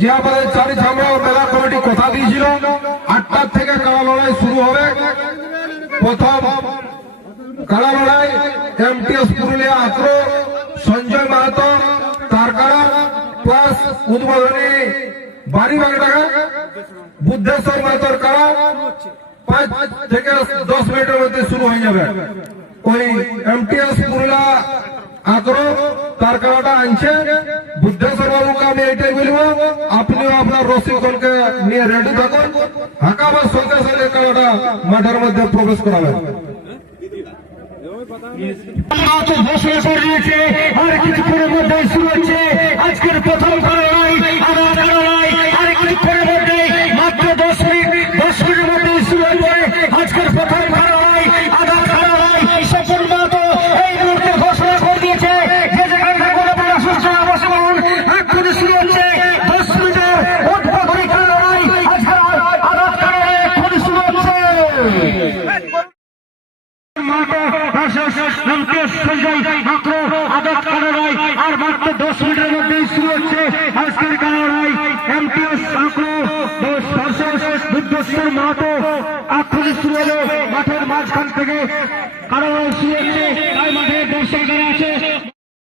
যে আমাদের চারি ছামড়া মেলা কমিটি কথা দিয়েছিল, আটটার থেকে কাড়া লড়াই শুরু হবে। প্রথম কাড়া লড়াই, এমটিএস পুরুলিয়া আক্রো সঞ্জয় মাহাতো তার কাড়া প্লাস উদ্বোধনী বাড়ি বাগডাঙ্গা, বুদ্ধেশ্বর মাহাতোর কাড়া পাঁচ থেকে দশ মিনিটের মধ্যে শুরু হয়ে যাবে। ওই এমটিএস পুরুলিয়া আগ্রহ তার কারণটা আনছে বুদ্ধেশ্বর বাবুকে আমি এটাই বলব আপনিও আপনার রসিকলকে নিয়ে রেডি থাকুন। হাকাবার সঙ্গে সঙ্গে কারোটা মাঠের মধ্যে প্রবেশ করাবেন। ঘোষণা করে আর মধ্যে শুরু হচ্ছে আজকের প্রথম লড়াই আবার লড়াই আর কিছুক্ষণের মধ্যে মাত্র দশ মিনিট দশ মিনিটের মধ্যে শুরু হচ্ছে আজকের প্রথম লড়াই আবার লড়াই সকল মাত্র এই মুহূর্তে ঘোষণা করে দিয়েছে যে যেখানে থাকুন আপনারা সুস্থ অবশ্যই এক্ষুনি শুরু হচ্ছে দশ মিনিটের উদ্বোধনী লড়াই আজকের আবার লড়াই এক্ষুনি শুরু হচ্ছে দশ মিনিটের মধ্যেই শুরু হচ্ছে আজকের কারাড়াই এমটিএস আঁকড়ো বুদ্ধেশ্বর মাহাতো হলো মাঠের মাঝখান থেকে। কারাড়াই শুরু হচ্ছে